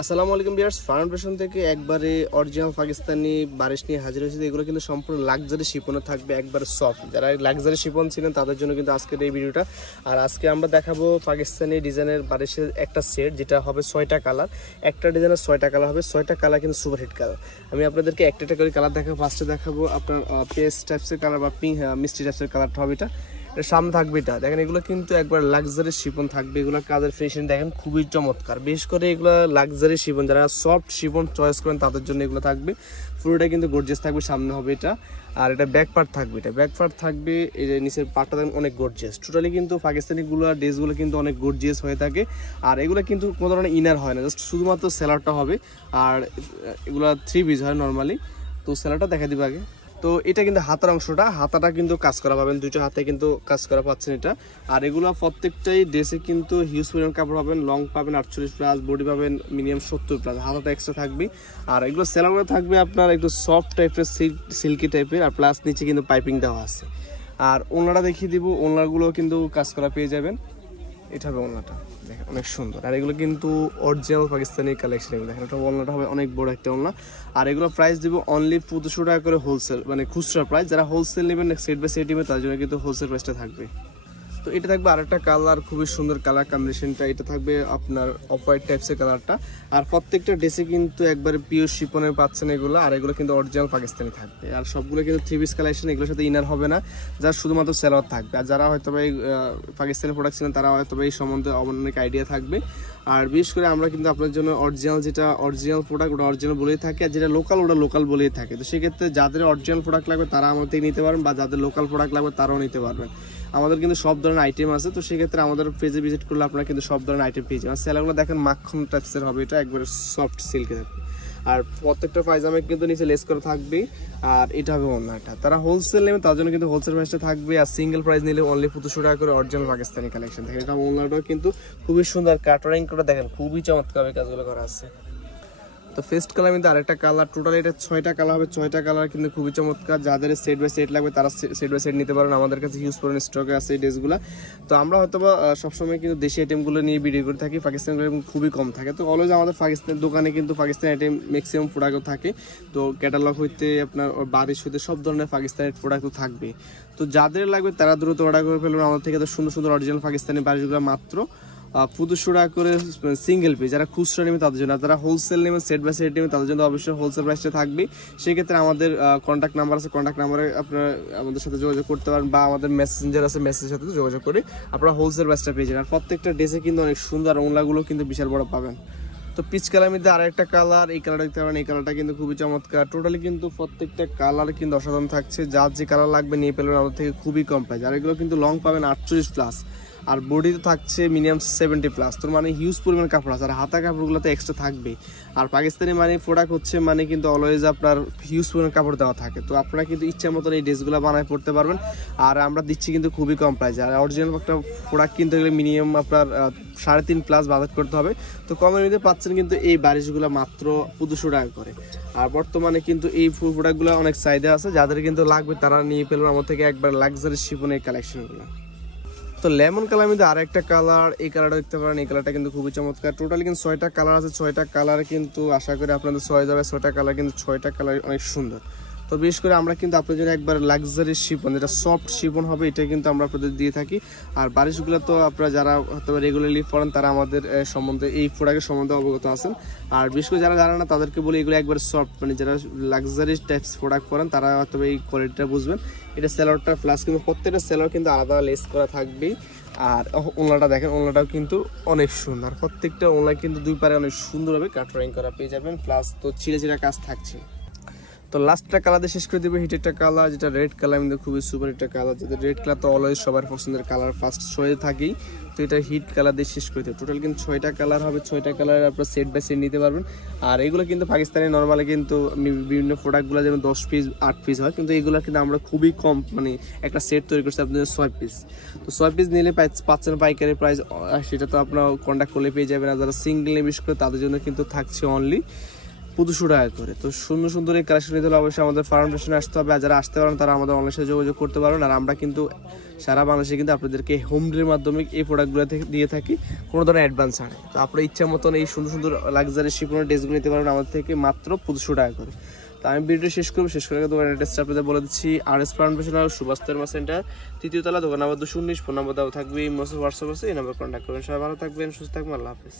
আসসালামু আলাইকুম viewers, foundation থেকে একবারে অরিজিনাল পাকিস্তানি বারিশ নিয়ে হাজির হয়েছে। এগুলো কিন্তু সম্পূর্ণ লাক্সারি শিপনে থাকবে, একবারে সফট। যারা লাক্সারি শিপন ছিলেন তাদের জন্য কিন্তু আজকের এই ভিডিওটা। আর আজকে আমরা দেখাবো পাকিস্তানি ডিজাইনের বারিশের একটা সেট, যেটা হবে 6টা কালার। একটা ডিজাইনের 6টা কালার হবে, 6টা কালার কিন্তু সুপারহিট কালার। আমি আপনাদেরকে একটা একটা করে কালার দেখাবো। ফার্স্টে দেখাবো আপনার পেস্ট টাইপসের কালার বা পিঙ্ক মিষ্টি টাইপসের কালারটা হবে। এটা সামনে থাকবে, এটা দেখেন, এগুলো কিন্তু একবার লাক্সারি শিপন থাকবে। এগুলো কাজের ফিনিশিং দেখেন খুবই চমৎকার। বিশেষ করে এগুলো লাক্সারি শিপন, যারা সফট শিপন চয়েস করেন তাদের জন্য এগুলো থাকবে। পুরোটা কিন্তু গর্জিয়াস থাকবে। সামনে হবে এটা, আর এটা ব্যাক পার্ট থাকবে। এটা ব্যাক পার্ট থাকবে, এই যে নিচের পার্টটা দেখেন অনেক গর্জিয়াস। টোটালি কিন্তু পাকিস্তানিগুলো ড্রেসগুলো কিন্তু অনেক গর্জিয়াস হয়ে থাকে। আর এগুলো কিন্তু কোনো ধরনের ইনার হয় না, জাস্ট শুধুমাত্র সেলারটা হবে। আর এগুলো 3 পিস হয় নর্মালি। তো সেলারটা দেখা দিবে আগে। তো এটা কিন্তু হাতার অংশটা, হাতাটা কিন্তু কাজ করা পাবেন, দুইটা হাতে কিন্তু কাজ করা পাচ্ছেন এটা। আর এগুলো প্রত্যেকটাই ড্রেসে কিন্তু হিউজ পরিমাণ কাপড় পাবেন। লং পাবেন 48+, বডি পাবেন মিনিমাম 70+, হাতাটা এক্সট্রা থাকবে। আর এগুলো সেলারগুলো থাকবে আপনার একটু সফট টাইপের, সিল্কি টাইপের, আর প্লাস নিচে কিন্তু পাইপিং দেওয়া আছে। আর ওনাটা দেখিয়ে দিব, ওনাগুলো কিন্তু কাজ করা পেয়ে যাবেন। এটা হবে ওনাটা, দেখেন অনেক সুন্দর। আর এগুলো কিন্তু অরিজিনাল পাকিস্তানি কালেকশন। এগুলো দেখেন, এটা ওনাটা হবে অনেক বড় একটা ওনা। আর এগুলো প্রাইস দিব অনলি 2500 টাকা করে হোলসেল, মানে খুচরা প্রাইস। যারা হোলসেল নেবেন সেট বাই সেট নেবেন তার জন্য কিন্তু হোলসেল প্রাইসটা থাকবে। তো এটা থাকবে আরেকটা কালার, খুবই সুন্দর কালার কম্বিনেশনটা। এটা থাকবে আপনার অফ হোয়াইট টাইপসের কালারটা। আর প্রত্যেকটা ড্রেসে কিন্তু একবারে পিওর শিপনে পাচ্ছেন এগুলো। আর এগুলো কিন্তু অরিজিনাল পাকিস্তানি থাকবে। আর সবগুলো কিন্তু 3 পিস কালেকশন, এগুলোর সাথে ইনার হবে না, যা শুধুমাত্র সেলোয়ার থাকবে। আর যারা হয়তো এই পাকিস্তানি প্রোডাক্ট ছিলেন তারা হয়তো এই সম্বন্ধে অনেক আইডিয়া থাকবে। আর বিশেষ করে আমরা কিন্তু আপনার জন্য অরিজিনাল, যেটা অরিজিনাল প্রোডাক্ট ওটা অরিজিনাল বলেই থাকে, আর যেটা লোকাল ওটা লোকাল বলেই থাকে। তো সেক্ষেত্রে যাদের অরিজিনাল প্রোডাক্ট লাগবে তারা আমাদের থেকে নিতে পারবেন, বা যাদের লোকাল প্রোডাক্ট লাগবে তারাও নিতে পারবেন। আমাদের কিন্তু সব ধরনের আইটেম আছে। তো সেক্ষেত্রে আমাদের পেজে ভিজিট করলে আপনারা কিন্তু সব ধরনের আইটেম পেয়ে যাবেন। সেলাগুলো দেখেন মাখন টাইপসের হবে, এটা একবারে সফট সিল্কে থাকবে। আর প্রত্যেকটা পায়জামে কিন্তু নিচে লেস করে থাকবে। আর এটা হবে ওন্নাটা। তারা হোলসেল নেবে তার জন্য কিন্তু হোলসেল প্রাইসটা থাকবে। আর সিঙ্গেল প্রাইস নিলে অনলি 2500 টাকা করে অরিজিনাল পাকিস্তানি কালেকশন থাকে। এটা ওন্নাটাও কিন্তু খুবই সুন্দর, কাটারিং করে দেখেন খুবই চমৎকার কাজগুলো করা আছে। তো ফেস্ট কালার কিন্তু আরেকটা কালার। টোটালি এটা 6টা কালার হবে, 6টা কালার কিন্তু খুবই চমৎকার। যাদের সেট বাই সেট লাগবে তারা সেট বাই সেট নিতে পারেন। আমাদের কাছে হিউজ পরিমাণ স্টকে আছে এই ড্রেসগুলো। তো আমরা হয়তো বা সবসময় কিন্তু দেশি আইটেমগুলো নিয়ে ভিডিও করে থাকি, পাকিস্তানি খুবই কম থাকে। তো অলওয়েজ আমাদের পাকিস্তানের দোকানে কিন্তু পাকিস্তানি আইটেম ম্যাক্সিমাম প্রোডাক্টও থাকে। তো ক্যাটালগ হইতে আপনার বারিশ হইতে সব ধরনের পাকিস্তানি প্রোডাক্টও থাকবে। তো যাদের লাগবে তারা দ্রুত অর্ডার করে ফেলবেন আমাদের থেকে। তো সুন্দর সুন্দর অরিজিনাল পাকিস্তানি বারিশগুলো মাত্র 2500 টাকা করে সিঙ্গেল পিস। যারা খুচরা নেবেন তাদের জন্য, যারা হোলসেল নেবেন সেট বাই সেট নেবেন তাদের জন্য অবশ্যই হোলসেল প্রাইসটা থাকবে। সেক্ষেত্রে আমাদের কন্ট্যাক্ট নাম্বার আছে, কন্ট্যাক্ট নাম্বারে আপনারা আমাদের সাথে যোগাযোগ করতে পারেন, বা আমাদের মেসেঞ্জার আছে, মেসেজের সাথে যোগাযোগ করে আপনারা হোলসেল প্রাইসটা পেয়ে যাবেন। আর প্রত্যেকটা ড্রেসে কিন্তু অনেক সুন্দর, ওনলাগুলো কিন্তু বিশাল বড় পাবেন। তো পিচ কালার মধ্যে আরেকটা কালার, এই কালারটা দেখতে পারেন। এই কালারটা কিন্তু খুবই চমৎকার। টোটালি কিন্তু প্রত্যেকটা কালার কিন্তু অসাধারণ থাকছে। যার যে কালার লাগবে নিয়ে ফেলবেন আমাদের থেকে, খুবই কম প্রাইস। আর এগুলো কিন্তু লং পাবেন 48+, আর বডিতে থাকছে মিনিমাম 70+। তোর মানে হিউজ পরিমাণ কাপড় আছে। আর হাতা কাপড়গুলোতে এক্সট্রা থাকবে। আর পাকিস্তানি মানে প্রোডাক্ট হচ্ছে মানে কিন্তু অলওয়েজ আপনার হিউজ পরিমাণ কাপড় দেওয়া থাকে। তো আপনারা কিন্তু ইচ্ছা মতন এই ড্রেসগুলো বানায় পড়তে পারবেন। আর আমরা দিচ্ছি কিন্তু খুবই কম প্রাইসে। আর অরিজিনাল একটা প্রোডাক্ট কিনতে গেলে মিনিমাম আপনার 3.5+ বাজেট করতে হবে। তো কমের মধ্যে পাচ্ছেন কিন্তু এই বারিশগুলো মাত্র 2500 টাকা করে। আর বর্তমানে কিন্তু এই প্রোডাক্টগুলো অনেক চাহিদা আছে। যাদের কিন্তু লাগবে তারা নিয়ে ফেলবেন আমার থেকে একবার লাক্সারি শিফনের কালেকশনগুলো। তো লেমন কালার মধ্যে আরেকটা কালার, এই কালারটা দেখতে পারেন। এই কালারটা কিন্তু খুবই চমৎকার। টোটালি কিন্তু 6টা কালার আছে, 6টা কালার কিন্তু আশা করি আপনাদের 6 যাবে। 6টা কালার কিন্তু 6টা কালার অনেক সুন্দর। তো বিশেষ করে আমরা কিন্তু আপনাদের জন্য একবার লাক্সারি শিফন, যেটা সফট শিফন হবে, এটা কিন্তু আমরা আপনাদের দিয়ে থাকি। আর বারিশগুলো তো আপনারা যারা হয়তো রেগুলারলি পড়েন তারা আমাদের সম্বন্ধে, এই প্রোডাক্টের সম্বন্ধে অবগত আছেন। আর বিশেষ করে যারা জানেন না তাদেরকে বলি, এগুলো একবার সফট, মানে যারা লাক্সারি টাইপস প্রোডাক্ট পড়েন তারা হয়তো এই কোয়ালিটিটা বুঝবেন। এটা সেলোয়ারটা প্লাস কিন্তু প্রত্যেকটা সেলোয়ার কিন্তু আলাদা লেস করা থাকবেই। আর ওনলাটা দেখেন, ওনলাটাও কিন্তু অনেক সুন্দর। প্রত্যেকটা ওনলা কিন্তু দুই পারে অনেক সুন্দরভাবে কাটারিং করা পেয়ে যাবেন। প্লাস তো চিড়ে চিড়া কাজ থাকছে। তো লাস্টটা কালার দিয়ে শেষ করে দেবে হিট একটা কালার, যেটা রেড কালার কিন্তু খুবই সুপার একটা কালার। যেটা রেড কালার তো অলওয়েজ সবার পছন্দের কালার, ফার্স্ট শোয়ে থাকেই। তো এটা হিট কালার দিয়ে শেষ করে দেবে। টোটাল কিন্তু 6টা কালার হবে, 6টা কালার আপনার সেট বাই সেট নিতে পারবেন। আর এগুলো কিন্তু পাকিস্তানি নর্মালি কিন্তু বিভিন্ন প্রোডাক্টগুলো যেমন 10 পিস 8 পিস হয়, কিন্তু এগুলো কিন্তু আমরা খুবই কম, মানে একটা সেট তৈরি করছি আপনাদের 6 পিস। তো 6 পিস নিলে পাচ্ছেন পাইকারি প্রাইস, সেটা তো আপনারা কন্ট্যাক্ট করলে পেয়ে যাবেন। আর যারা সিঙ্গেল নিয়ে বিশেষ করে তাদের জন্য কিন্তু থাকছে অনলি 1500 টাকা করে। তো সুন্দর সুন্দর এই কালেকশন নিতে হলে অবশ্যই আমাদের ফাউন্ডেশনে আসতে হবে, আর যারা আসতে পারেন তারা আমাদের অনলাইনে যোগাযোগ করতে পারেন। আর আমরা কিন্তু সারা বাংলাদেশে কিন্তু আপনাদেরকে হোম ডেলিভারির মাধ্যমে এই প্রোডাক্টগুলো দিয়ে থাকি কোনো ধরনের অ্যাডভান্স ছাড়ে। তো আপনার ইচ্ছা মতন এই সুন্দর সুন্দর লাক্সারি শিপনের ড্রেসগুলো নিতে পারবেন আমাদের থেকে মাত্র 1500 টাকা করে। তো আমি ভিডিও শেষ করে দোকানের অ্যাড্রেসটা আপনাদের বলে দিচ্ছি। RS foundation Subhash Sharma centre, 3য় তলা, দোকান নাম্বার 219, ফোন নাম্বার দেওয়া থাকবে, হোয়াটসঅ্যাপ আছে, এই নাম্বার কন্ট্যাক্ট করবেন। সবাই ভালো থাকবেন, সুস্থ থাকবেন, আল্লাহ হাফেজ।